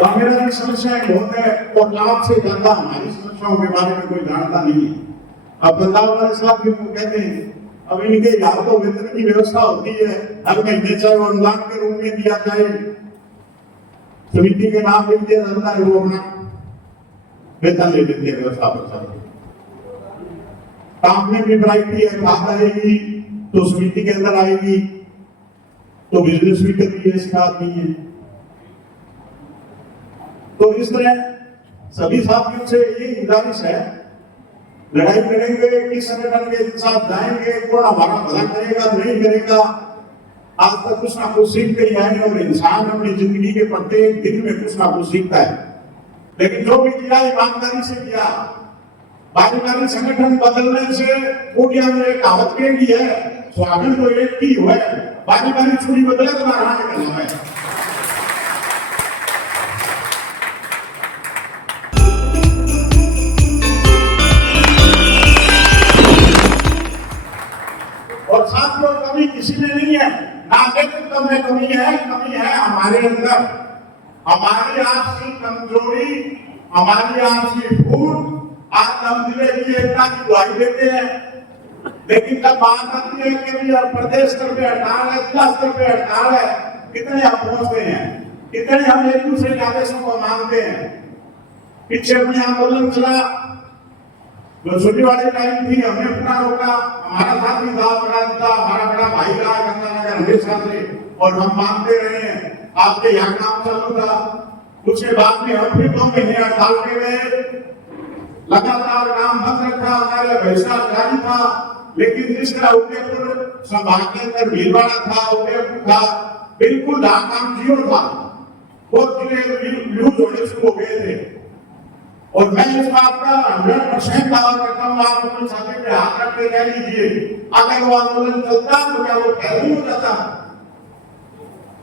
और मेरा भी समस्याएं बहुत है और लाभ से ज्यादा हमारी समस्याओं के बारे में कोई जानता नहीं है। अब बदलाव वाले साहब भी कहते हैं अब इनके यहाँ तो वेतन की व्यवस्था होती है, हर महीने चाहे वो अनुदान के रूप में दिया जाए, समिति के नाम लिख दिया जाता है, वो अपना वेतन ले लेते हैं व्यवस्थापक। काम में भी वैरायटी है, बात आएगी तो समिति के अंदर आएगी तो बिजनेस भी कर रही है, इसका नहीं है। तो इस तरह सभी साथियों से ये गुजारिश है, लड़ाई करेंगे किस संगठन के साथ जाएंगे, कौन हमारा भला करेगा नहीं करेगा, आज तक कुछ ना कुछ सीखते ही आए और इंसान अपनी जिंदगी के प्रत्येक दिन में कुछ ना कुछ सीखता है। लेकिन जो भी किया ईमानदारी से किया। बारीकारी संगठन बदलने से कोटिया में एक कहावत कही है, स्वागत तो एक की हुआ है, बारीकारी छुरी बदले तो बाहर निकलना है। और साथियों कमी किसी में नहीं है, ना नेतृत्व में कमी है हमारे अंदर। हमारी आपसी कमजोरी, हमारी आपसी भूल, आज हम जिले की एकता की दुहाई देते हैं, लेकिन जब बात आती है कि प्रदेश स्तर पे हड़ताल है, जिला स्तर पे हड़ताल है, कितने हम पहुंचते हैं, कितने हम एक दूसरे के आदेशों को मानते हैं। पीछे अपने आंदोलन चला, जो छोटी वाली लाइन थी हमने अपना रोका, हमारा साथी था, हमारा बड़ा भाई रहा गंगानगर हमेशा से, और हम मानते रहे हैं। आपके यहाँ काम चालू था, उसके बाद में हम फिर 2 महीने हड़ताल पे गए, लगातार काम बंद रखा, हमारे बहिष्कार जारी था। लेकिन जिस तरह उदयपुर संभाग के अंदर भीलवाड़ा था, उदयपुर था, बिल्कुल जहां काम जीरो था, वो जिले लूज होने शुरू हो गए थे। और मैं इस बात का 100% दावा करता हूँ, आप अपने साथी पे हाथ रख के कह लीजिए, अगर वो आंदोलन चलता तो क्या वो फैल नहीं हो जाता।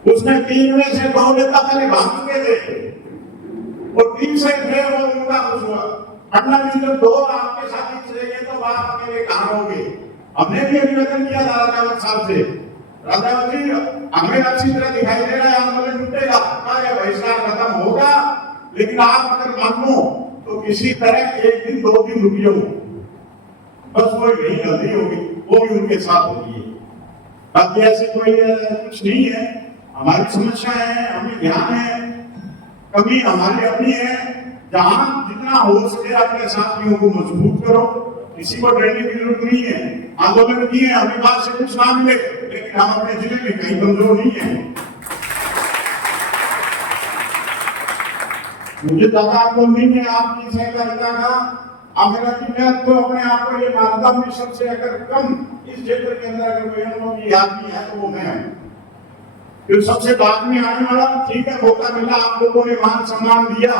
उसमें 3 में से 2 नेता पहले भाग चुके थे और 3 से 6 वो उनका कुछ हुआ। पटना में जब 2 आपके साथी चले गए तो बात अकेले कहां होगी। हमने भी निवेदन किया था राजावत साहब से, राजावत जी हमें अच्छी तरह दिखाई दे रहा है आंदोलन टूटेगा, हमारे बहिष्कार खत्म होगा, लेकिन आप अगर मानो तो किसी तरह 1 दिन 2 दिन रुकियो, बस वो यही गलती होगी, वो भी उनके साथ होगी। बाकी ऐसी कोई कुछ नहीं है। हमारी समस्या है, हमें ध्यान है, कमी हमारी अपनी है। जहां जितना हो सके अपने साथियों को मजबूत करो, किसी को डरने की जरूरत नहीं है। आंदोलन किए, हमें बात से कुछ ना मिले, लेकिन हम अपने जिले में कहीं कमजोर नहीं है। मुझे ज्यादा आंदोलन नहीं है आपकी सहकारिता का। मेरा मैं तो अपने आप को ये मानता हूँ, सबसे अगर कम इस क्षेत्र के अंदर अगर कोई अनुभवी आदमी है तो वो मैं हूँ। फिर सबसे बाद में आने वाला, ठीक है मौका मिला, आप लोगों ने मान सम्मान दिया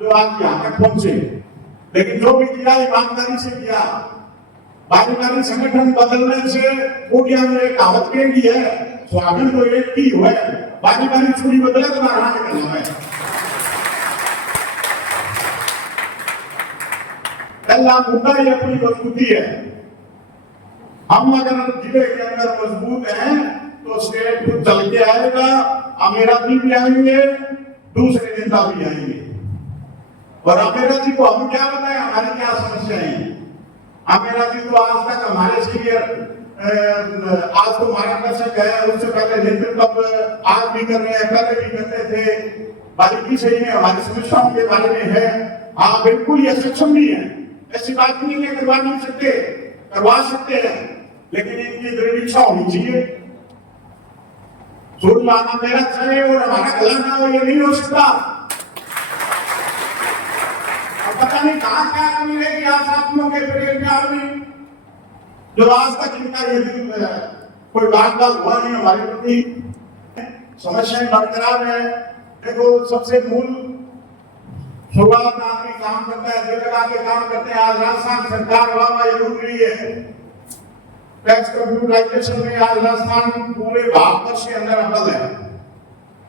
जो आज यहाँ तक पहुंचे, लेकिन जो भी किया ईमानदारी से किया। बारीकारी संगठन बदलने से कोटिया में एक कहावत कही है, स्वागत तो एक की हुआ है, बारीकारी छुरी बदले तो बाहर निकलना है। पहला मुद्दा ये अपनी मजबूती है। हम अगर जिले के अंदर मजबूत हैं तो स्टेट खुद चल के आएगा, अमेराती भी आएंगे, दूसरे नेता भी आएंगे। और अमेराती को हम क्या बताएं हमारी क्या समस्या है। अमेराती तो आज तक हमारे सीनियर, आज तो मार्गदर्शक है, उससे पहले नेतृत्व आज भी कर रहे हैं, पहले भी करते थे, बारीकी से ही हमारी समस्याओं के बारे में है। हाँ बिल्कुल ये सक्षम नहीं है, ऐसी बात नहीं है, करवा नहीं सकते, करवा सकते हैं, लेकिन इनकी दृढ़ इच्छा होनी चाहिए। छोड़ लाना मेरा चाहिए और हमारा गला ना हो, ये नहीं हो सकता। अब पता नहीं कहां क्या कमी रहेगी आज साथियों के प्यार में, जो आज तक इनका ये कोई बात हुआ नहीं हमारे प्रति। समस्याएं बरकरार है। देखो सबसे मूल शुरुआत आदमी काम करता है, दिल लगा के काम करते हैं। आज राजस्थान सरकार वाह ये रुक रही है, टैक्स कंप्यूटराइजेशन में आज राजस्थान पूरे भारतवर्ष के अंदर अव्वल है।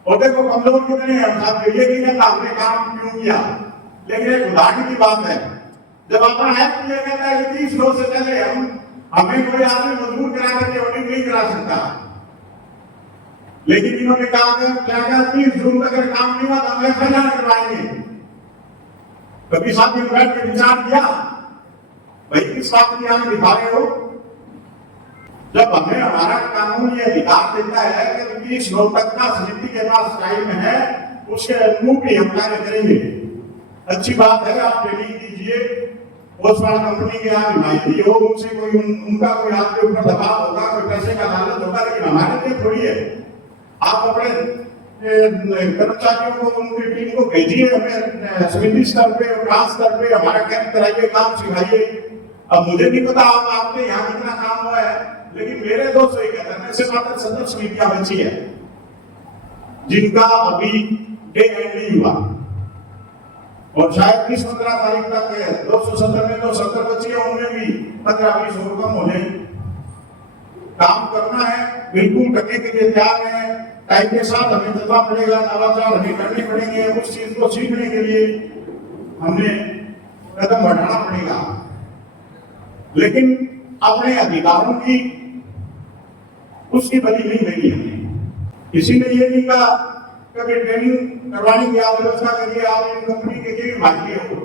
और देखो कमजोर कितने हैं साथ, ये नहीं कहता आपने काम क्यों किया, लेकिन एक उदाहरण की बात है। जब अपना एक्ट ये कहता है कि 30 रोज से पहले हमें कोई आदमी मजबूर करा करके ऑडिट नहीं करा सकता, लेकिन इन्होंने कहा क्या 30 जून तक अगर काम नहीं हुआ तो हम FIR करवाएंगे। कभी साथियों ने बैठ के विचार किया भाई किस बात की आप दिखा रहे हो? जब हमें हमारा कानून ये अधिकार देता है कि 30 नौ तक का समिति के पास टाइम है, उसके अनुरूप ही हम कार्य करेंगे। अच्छी बात है, आप ट्रेनिंग दीजिए, पोस्टमार्टम कंपनी के आप हिमायती हो, उनसे कोई उनका कोई आपके ऊपर दबाव होगा, कोई पैसे का लालच होगा, लेकिन हमारे लिए थोड़ी है। आप अपने कर्मचारियों को, उनकी टीम को भेजिए, हमें समिति स्तर पे, क्लास स्तर पे हमारा कैंप कराइए, काम सिखाइए। अब मुझे नहीं पता आपके यहाँ कितना काम हुआ है, लेकिन मेरे दोस्त ये कहते हैं, ऐसे मात्र 70 समितियां बची है जिनका अभी डे एंड नहीं हुआ, और शायद 20-15 तारीख तक 270 में तो 70 बची है, उनमें भी 15-20 और कम होने। काम करना है, बिल्कुल करने के लिए तैयार है। टाइम के साथ हमें चलना पड़ेगा, नवाचार हमें करने पड़ेंगे, उस चीज को सीखने के लिए हमें कदम बढ़ाना पड़ेगा। लेकिन अपने अधिकारों की उसकी बलि नहीं देगी हमें। किसी ने ये नहीं कहा कभी ट्रेनिंग करवाने की आप व्यवस्था करिए, आप इन कंपनी के लिए भाग्य हो।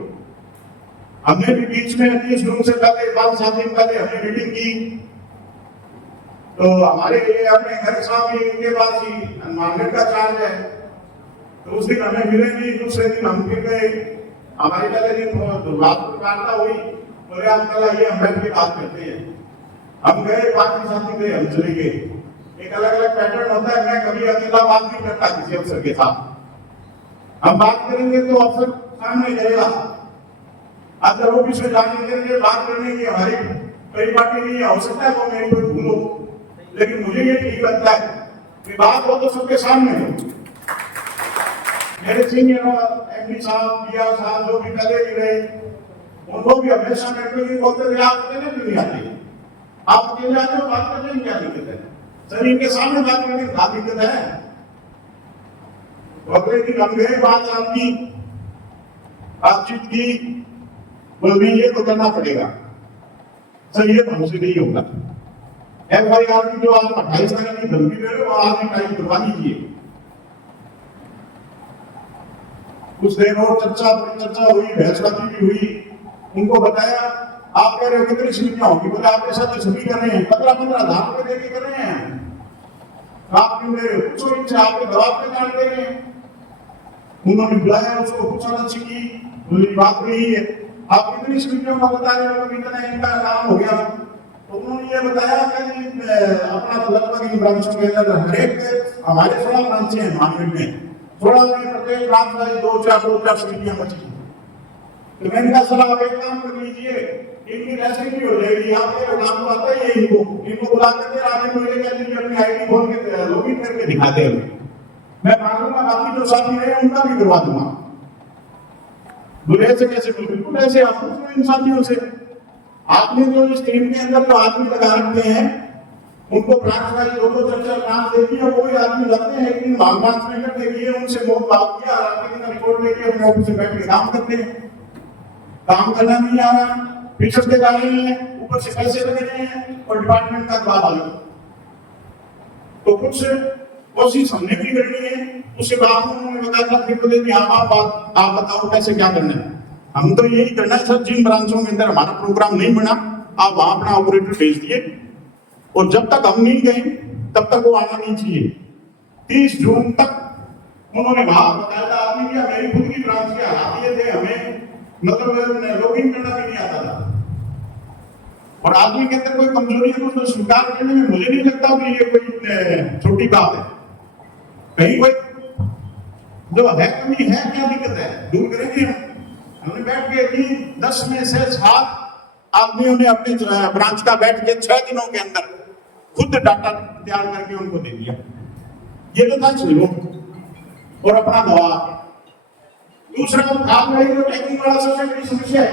हमने भी बीच में 30 जून से पहले 5-7 दिन पहले हमने मीटिंग की, तो हमारे ये अपने घर साहब इनके पास ही मार्केट का चार्ज है, तो उस दिन हमें मिले नहीं। दूसरे दिन हम फिर गए, हमारे पहले दिन वार्ता हुई, बोले आप कल आइए हम बैठ के बात करते हैं। हम गए, बाकी साथी गए, हम चले गए। एक अलग अलग पैटर्न होता है, मैं कभी अकेला बात नहीं करता किसी अफसर के साथ। हम बात करेंगे तो अफसर सामने करेगा, अगर ऑफिस में जाने के लिए बात करने की हमारी परिपाटी नहीं हो सकता है, वो मेरी कोई भूल हो, लेकिन मुझे ये ठीक लगता है कि बात हो तो सबके सामने हो। मेरे सीनियर MP साहब, PA साहब जो भी पहले भी रहे, उनको भी हमेशा मेरे को बोलते थे आप अकेले क्यों नहीं आते, आप अकेले आते हो, बात करने में क्या दिक्कत है? सर इनके सामने बात करने में क्या दिक्कत है? अगले दिन हम गए, बातचीत की, बोल ये तो करना पड़ेगा सर, ये तो हमसे नहीं होगा। FIR की जो आप 28 तारीख की धमकी दे रहे हो, आज ही टाइम करवा दीजिए। कुछ देर और चर्चा हुई, बहसबाजी भी हुई। उनको बताया आप कह रहे हो कितनी समितियां होगी, बोले आपके साथ सभी कर रहे हैं, 15-15 लाख रुपए देके कर रहे हैं, आप क्यों दे रहे हो? पूछो इनसे, आपके दबाव पे काम दे रहे हैं। उन्होंने बुलाया, उसको पूछा की बोली बात यही है, आप कितनी समितियों को बता रहे हो, कितना इनका काम हो गया? तो उन्होंने ये बताया कि अपना लगभग इन ब्रांचों के अंदर हरेक हमारे 16 ब्रांचें हैं मार्केट में, 16 में प्रत्येक ब्रांच में 2-4 समितियां बची। तो मैंने कहा सर आप एक काम कर लीजिए, इनकी रेसिपी हो जाएगी, आपके काम को आता है इनको बुला करके आप इनको ये कह दीजिए अपनी ID खोल के लॉगिन करके दिखाते हैं, मैं मांगूंगा, बाकी जो साथी रहे उनका भी करवा दूंगा। बोले ऐसे कैसे? बिल्कुल ऐसे, आप पूछो इन साथियों से, आपने जो इस टीम के अंदर जो आदमी लगा रखते हैं उनको ब्रांच वाली 2-2 चर्चा ब्रांच देती है, कोई आदमी लगते हैं कि ब्रांच में कर देखिए, उनसे बहुत बात किया, रिपोर्ट लेके अपने ऑफिस में बैठ के काम करते हैं। काम करना नहीं आ रहा, फीचर्स के डाले हैं, ऊपर से पैसे लगे हैं और डिपार्टमेंट का बात अलग। तो कुछ कोशिश हमने भी करनी है। उसके बाद उन्होंने बताया फिर बोले कि आप बताओ कैसे क्या करना है। हम तो यही करना है सर, जिन ब्रांचों के अंदर हमारा प्रोग्राम नहीं बना आप वहां अपना ऑपरेटर भेज दिए, और जब तक हम नहीं गए तब तक वो आना नहीं चाहिए। 30 जून तक उन्होंने वहां बताया था, आदमी क्या मेरी खुद की ब्रांच के हालात ये थे, हमें मतलब लॉगिन करना भी नहीं आता था, और आदमी के अंदर कोई कमजोरी है तो उसको स्वीकार करने में मुझे नहीं लगता कि ये कोई छोटी बात है। कहीं कोई जो है कमी है, क्या दिक्कत है, दूर करेंगे हम। हमने बैठ के 10 में से 7 आदमियों ने अपने ब्रांच का बैठ के 6 दिनों के अंदर खुद डाटा तैयार करके उनको दे दिया। ये तो था सहयोग और अपना दबाव। दूसरा काम रही जो टेक्निक वाला सबसे बड़ी समस्या है,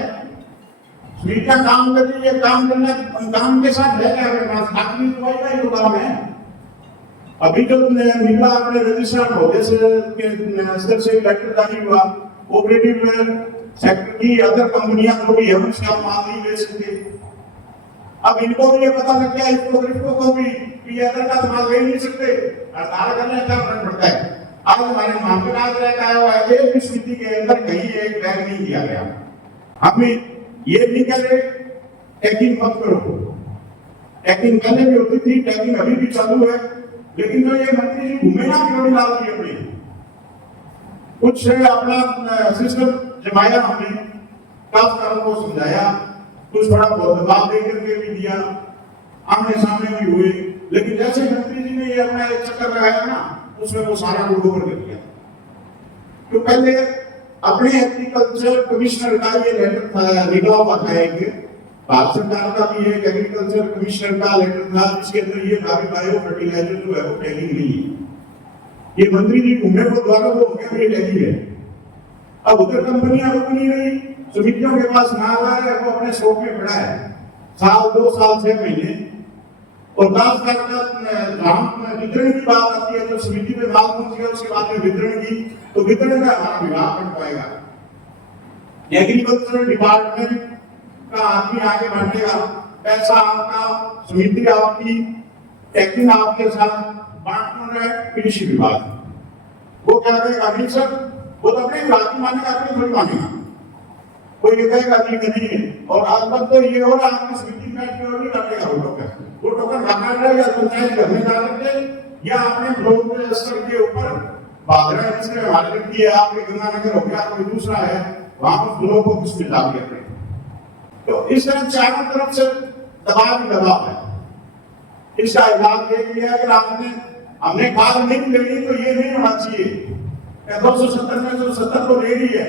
मीडिया काम कर रही है, काम करना काम के साथ रह गया, आदमी दवाई का ही तो काम है। अभी जो निकला अपने रजिस्ट्रार होने से स्तर से इलेक्टेड जारी हुआ, कोऑपरेटिव सेक्टर की अदर कंपनियां जो भी है उसका माल नहीं ले सकते। अब इनको भी ये पता लग गया, इसको को भी अंदर का माल ले नहीं सकते, हड़ताल करने का फर्क पड़ता है। आज हमारे मामले आज रहता है एक भी समिति के अंदर कहीं एक बैग नहीं दिया गया। हम ये नहीं कह रहे टैगिंग मत करो, टैगिंग पहले भी होती थी, टैगिंग अभी भी चालू है, लेकिन जो ये मंत्री जी घूमे ना किरोड़ी लाल जी अपने कुछ अपना सिस्टम जमाया, हमने काश्तकारों को समझाया, कुछ बड़ा बहुत दबाव दे करके भी दिया, आमने सामने भी हुए, लेकिन जैसे मंत्री जी ने ये अपना एक चक्कर लगाया ना, उसमें वो सारा को गोबर कर दिया। तो पहले अपने एग्रीकल्चर कमिश्नर का ये लेटर था, निकला हुआ था, एक भारत सरकार का भी एक एग्रीकल्चर कमिश्नर का लेटर था, जिसके अंदर ये था कि बायो फर्टिलाइजर जो है वो टैगिंग नहीं है। ये मंत्री जी घूमे को द्वारा वो हो गया, ये टैगिंग है। अब उधर कंपनियां रुक नहीं रही, समितियों के पास माल आ रहा है, वो अपने स्टॉक में पड़ा है साल 2 साल 6 महीने, और वितरण की बात आती है, तो समिति में माल पहुंच गया, उसके बाद में वितरण की, तो वितरण का हमारा विभाग बन पाएगा। एग्रीकल्चर डिपार्टमेंट का आदमी आगे बढ़ेगा, पैसा आपका, समिति आपकी, टैगिंग आपके साथ बांटना है कृषि विभाग। वो क्या कहेगा, नहीं सर, वो तो अपने विभाग की मानेगा, अपनी थोड़ी मानेगा। कोई ये कहेगा नहीं है, और आज तक तो ये हो रहा है, आपकी समिति बैठ के नहीं काटेगा वो टोकन काट रहा है, या पंचायत घर में जा करके, या अपने ब्लॉक स्तर के ऊपर बादरा जिसने हमारे लिखी है, आपके गंगानगर हो गया, कोई दूसरा है, वहां पर ब्लॉक को कुछ मिला देते हैं। तो इस तरह चारों तरफ से दबाव ही दबाव है। इसका इलाज ये किया कि आपने हमने खाद नहीं लेनी, तो ये नहीं होना चाहिए 270 में 270 तो ले रही है,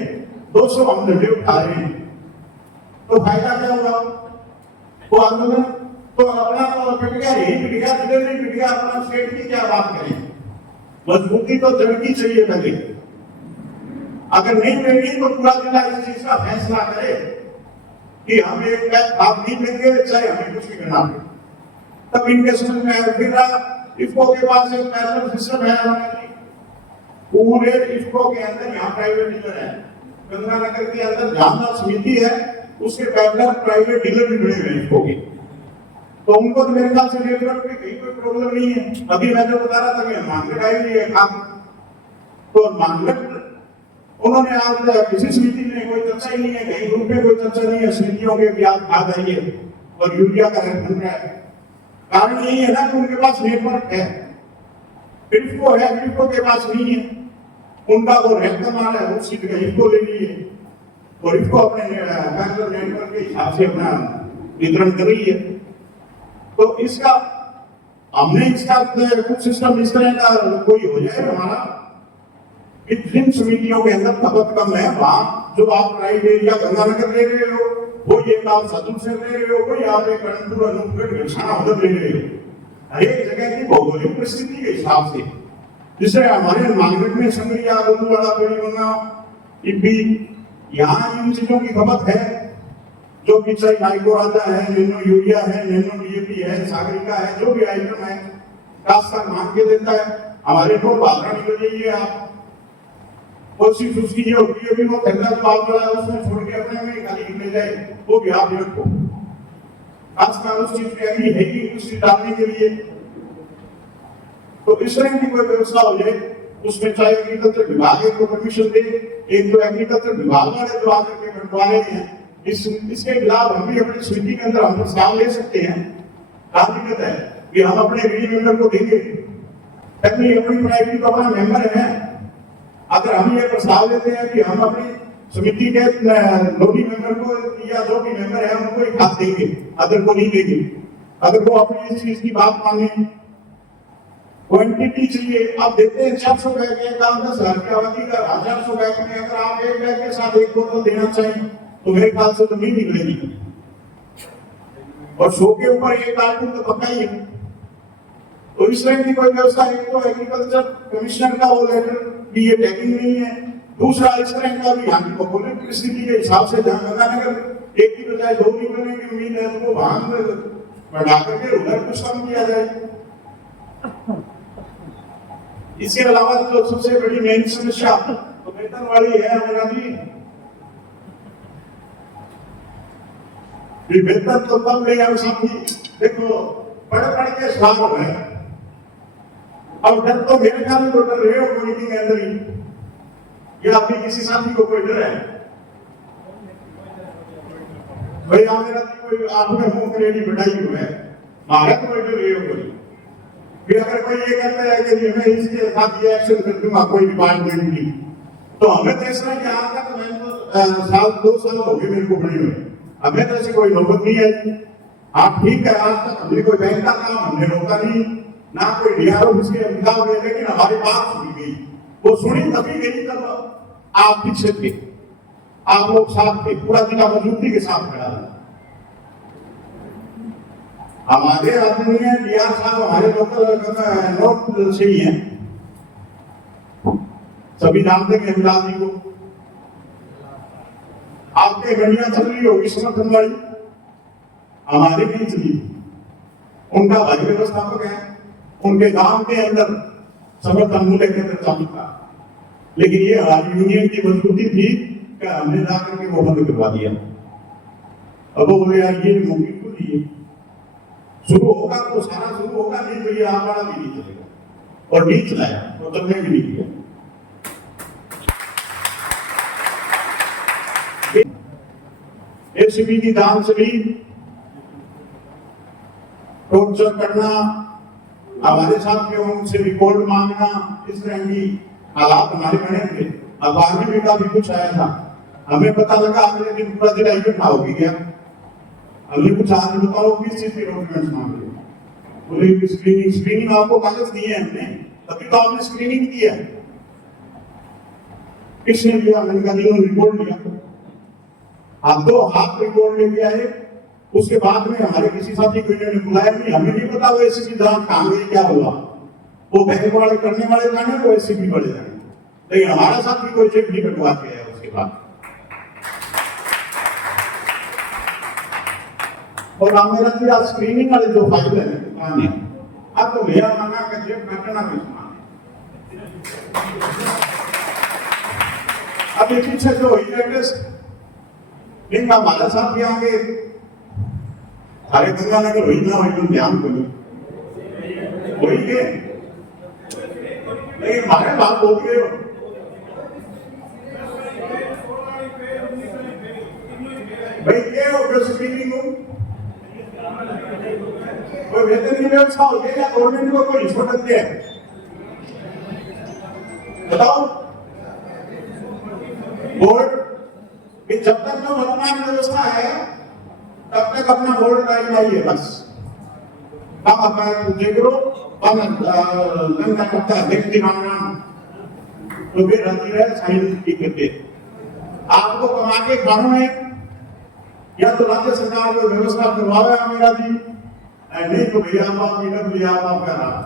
200 हम झंडे उठा रहे हैं, तो फायदा क्या होगा? वो आंदोलन तो अपना तो पिट गया, यही पिट गया, किधर नहीं पिट गया, अपना स्टेट की क्या बात करें? मजबूती तो जड़ की चाहिए पहले। अगर नहीं लेनी तो पूरा जिला इस चीज का फैसला करे कि हम एक बैग खाद नहीं लेंगे, चाहे हमें कुछ भी करना पड़े, तब इनके समझ में आया। फिर इफको के पास एक पैरेलल सिस्टम है, पूरे इफको के अंदर यहाँ प्राइवेट डीलर है, गंगानगर के अंदर जहां समिति है उसके पैरेलल प्राइवेट डीलर भी जुड़े हुए इफको के, तो उनको तो मेरे ख्याल से नेटवर्क में कहीं कोई प्रॉब्लम नहीं है। अभी मैं जो बता रहा था कि मांगट आई हुई है खाद, तो मांगट उन्होंने आज किसी समिति में कोई चर्चा ही नहीं है, कहीं ग्रुप में कोई चर्चा नहीं है समितियों के भी आज खाद आई है और यूरिया का रेट बन रहा है। कारण यही है ना कि उनके पास नेटवर्क है, इफको है, इफको के पास नहीं है, उनका वो रेट कमा रहा है, उस चीज का इफको ले ली है, और इफको अपने नेटवर्क के हिसाब से अपना वितरण कर रही है। तो इसका हमने इसका कुछ सिस्टम इस तरह का कोई हो जाए हमारा, जिन समितियों के अंदर खपत कम है, वहां जो आप प्राइवेट एरिया गंगानगर ले रहे हो, वो ये काम सतुर से ले रहे हो, कोई आप एक कर्णपुर अनूपगढ़ घरसाना उधर ले रहे हो, हर एक जगह की भौगोलिक परिस्थिति के हिसाब से। जिससे हमारे मार्केट में संग्रिया, गोलूवाड़ा, बड़ीगंगा, इब्बी, यहाँ इन चीजों की खपत है, जो कि चाहे नाइट्रोराजा है, नैनो यूरिया है, नैनो डीएपी है, सागरिका है, जो भी आइटम है काश्तकार मांग के देता है। हमारे नोट बाजरा निकल जाइए आप, कोशिश उसकी ये होती है भी वो ठंडा जो बाल बड़ा है उसमें छोड़ के अपने में खाली निकल जाए, वो भी आप रखो। काश्तकार उस चीज की अग्री है कि उस डालने के लिए, तो इस तरह की कोई व्यवस्था हो जाए, उसमें चाहे एग्रीकल्चर विभाग को परमिशन दे, एक जो एग्रीकल्चर विभाग वाले जो आकर के बंटवारे हैं, इसके खिलाफ हम भी अपनी समिति के अंदर हम प्रस्ताव ले सकते हैं। दिक्कत है कि हम अपने एग्री मेंबर को देंगे, अपनी प्राइवेटी तो अपना मेंबर है, अगर हम ये प्रस्ताव लेते हैं कि हम अपनी समिति के लोडी मेंबर को या जो भी मेंबर है उनको एक हाथ देंगे, अगर वो नहीं देंगे, अगर वो अपनी इस चीज की बात माने, क्वांटिटी चाहिए। आप देते हैं 400 बैग के काम 10,000 की आबादी का 400 बैग में अगर आप एक बैग के साथ एक बोतल देना चाहिए तो मेरे ख्याल से तो नहीं निकलेगी, और 100 के ऊपर एक कार्टून तो पक्का ही है। तो इस तरह की कोई व्यवस्था है, तो एग्रीकल्चर कमिश्नर का वो लेटर की ये टैगिंग नहीं है, दूसरा इस तरह का भी यहाँ की भौगोलिक परिस्थिति के हिसाब से जहाँ गंगानगर एक की बजाय 2 निकलने की उम्मीद है, तो वो वहां बढ़ा करके उधर कुछ कम किया जाए। इसके अलावा जो सबसे बड़ी मेन समस्या तो वेतन वाली है मेरा जी, वेतन तो कम ले आओ, देखो पढ़ के साल हो गए, अब डर तो मेरे ख्याल में तो डर रहे हो गोली के अंदर ही, या अभी किसी साथी को कोई डर है भाई आप मेरा कोई आप में मुंह करेगी बढ़ाई हुआ है मारा तो कोई डर रहे हो कोई। फिर अगर कोई ये कहता है कि मैं इसके साथ ये एक्शन कर दूंगा कोई भी बात नहीं, तो हमें तो ऐसा है कि आज तक मैं तो साल 2 साल हो गए मेरे को बने हुए, हमें तो ऐसी कोई नौबत नहीं आई। आप ठीक है, आज तक हमने कोई बैंक का काम हमने रोका नहीं, ना कोई डीआर ऑफिस के खिलाफ गए, लेकिन हमारी बात सुनी गई। वो सुनी तभी गई तब आप पीछे थे, आप लोग साथ थे, पूरा जिला मजबूती के साथ खड़ा था। हमारे आदमी है डीआर साहब हमारे लोकल नॉर्थ से ही है, सभी जानते हैं हिमलाल जी को। आपके गलियां चल रही होगी समर्थन वाली, हमारी नहीं चली। उनका भाई व्यवस्थापक है, उनके गांव के अंदर समर्थन मूल्य केंद्र चालू था, लेकिन ये हमारी यूनियन की मजबूती थी कि हमने जाकर के वो बंद करवा दिया। अब वो बोले यार ये मौके को दिए, शुरू होगा तो सारा शुरू होगा, नहीं तो ये आवाड़ा भी नहीं चलेगा। और नहीं चलाया तो चलने भी नहीं दिया। एसीबी की दान से भी टॉर्चर करना, हमारे साथ के उनसे रिपोर्ट मांगना, इस तरह की हालात हमारे बने थे। अखबार में भी काफी कुछ आया था, हमें पता लगा अगले दिन पूरा जिला इकट्ठा हो गया। हमने कुछ आज बताओ किस चीज के डॉक्यूमेंट्स मांगे, बोले स्क्रीनिंग आपको कागज दिए हमने, तभी तो आपने स्क्रीनिंग किया। किसने लिया? मैंने कहा जिन्होंने रिपोर्ट लिया। आप 2 हाथ रिपोर्ट लेके आए, उसके बाद में हमारे किसी साथी को इन्होंने बुलाया नहीं, हमें नहीं पता वो एसीबी दान कहां गई, क्या हुआ। वो बैंक वाले करने वाले जाने, वो एसीबी वाले जाने, लेकिन हमारा साथी कोई चेक नहीं कटवा के आया उसके बाद। और आप मेरा दिया स्क्रीनिंग वाले जो फाइल है दुकान है, अब तो भैया माना का चेक काटना भी समान। अब ये पीछे जो लेटेस्ट लिंक हमारे साथ भी आगे सारे गंगानगर वही ना वही ध्यान करो वही के, लेकिन हमारे बात बोल गए हो भाई क्या हो गया स्क्रीनिंग हो कोई वेतन की व्यवस्था हो गई या गवर्नमेंट को कोई रिश्वत दे बताओ। बोर्ड कि जब तक जो वर्तमान व्यवस्था है तब तक अपना बोर्ड टाइम है बस। हम अपन देखो लंका करता देखती नाम तो फिर रहती है साइंस की करते आपको कमा के खाना है, या तो राज्य सरकार को व्यवस्था करवावे मेरा जी, नहीं तो भैया आप मीटर लिया आप कर रहा।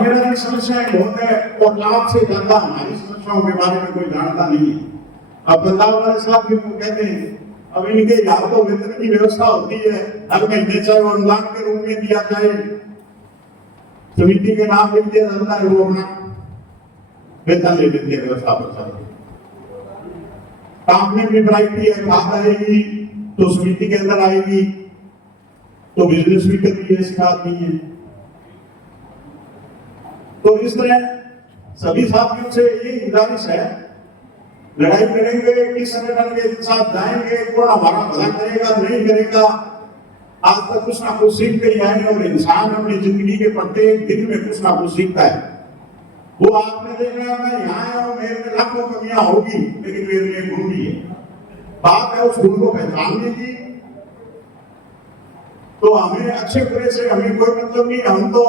मेरा भी समस्याएं बहुत है और लाभ से ज्यादा हमारी समस्याओं के बारे में कोई जानता नहीं है। अब बदलाव वाले साहब भी कहते हैं अब इनके यहाँ तो वेतन की व्यवस्था होती है, हर महीने चाहे वो अनुदान के रूप में दिया जाए, समिति के नाम लिख दिया जाता है, वो अपना वेतन ले लेते हैं व्यवस्थापक। काम में भी वैरायटी है, बात आएगी तो समिति के अंदर आएगी तो बिजनेस भी कर रही है, ऐसी बात नहीं है। तो इस तरह सभी साथियों से ये गुजारिश है, लड़ाई करेंगे किस संगठन के साथ जाएंगे, कौन हमारा भला करेगा नहीं करेगा, आज तक कुछ ना कुछ सीखते ही आए और इंसान अपनी जिंदगी के प्रत्येक दिन में कुछ ना कुछ सीखता है। वो आपने देखा मैं यहाँ आया हूँ, मेरे में लाखों कमियां होगी लेकिन मेरे लिए गुण भी है। बात है उस गुण को पहचानने की। तो हमें अच्छे बुरे से हमें कोई मतलब नहीं, हम तो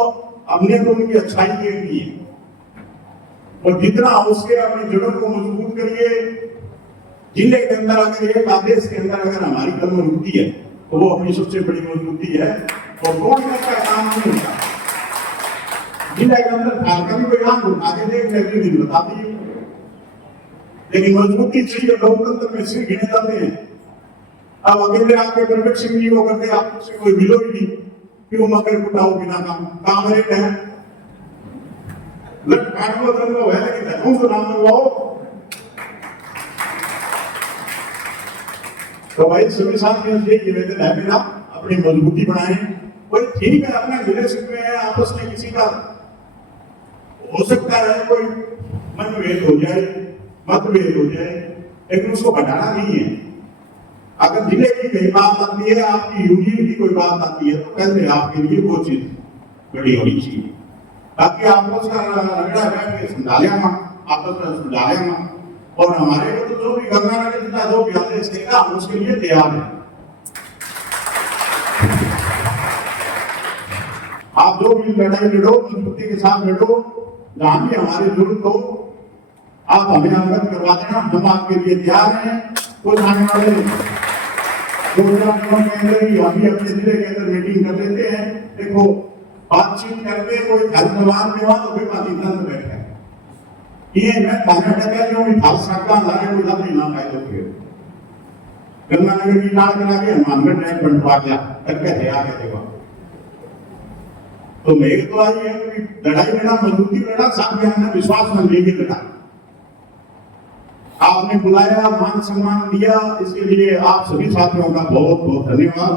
हमने तो उनकी अच्छाई देखी है और जितना उसके अपनी जड़ों को मजबूत करिए। जिले के अंदर अगर एक आदेश के अंदर अगर हमारी कदम रुकती है तो वो अपनी सबसे बड़ी मजबूती है और कौन करता काम नहीं होता। जिले के अंदर का भी कोई काम आगे देखने के दिन बता दिए, लेकिन मजबूती चाहिए। लोकतंत्र में सिर्फ गिने जाते हैं। अब अकेले आके प्रगट सिंह जी को करते आपसे कोई मिलो ही नहीं, क्यों मकर उठाओ बिना काम रेट है लटकाटो तो है लेकिन धक्कों से नाम लगवाओ। तो भाई सभी साथियों से निवेदन है मेरा, अपनी मजबूती बनाएं कोई ठीक है अपने रिलेशन में है, आपस में किसी का हो सकता है कोई मतभेद हो जाए, लेकिन उसको घटाना नहीं है। अगर जिले की कई बात आती है, आपकी यूनियन की कोई बात आती है, तो पहले आपके लिए वो चीज बड़ी होनी चाहिए, ताकि आपस का रगड़ा बैठ के समझा लेना, आपस में समझा लेना। और हमारे को तो जो भी गंगानगर जिला जो भी आदेश देगा हम उसके लिए तैयार हैं। आप जो भी लड़ाई लड़ो, मजबूती के साथ लड़ो, जहां भी हमारी जरूरत हो आप हमें अवगत करवा देना, हम आपके लिए तैयार हैं। कुछ आने वाले 2-4 दिनों के अंदर ही हम भी अपने जिले के अंदर मीटिंग कर लेते हैं। देखो बातचीत करके कोई घर जवाब देवा तो फिर बात इतना बैठा है ये मैं थाने टका जो भी थाल सकता लागे कोई दादी ना पाए तो फिर गंगानगर की नाड़ करा के हम अंदर ट्रैक बनवा दिया करके थे आगे देखो। तो मेरे तो आई है कि लड़ाई लड़ा, मजबूती लड़ा, साथ में हमने विश्वास में लेके लड़ा। आपने बुलाया, मान सम्मान दिया, इसके लिए आप सभी साथियों का बहुत बहुत धन्यवाद।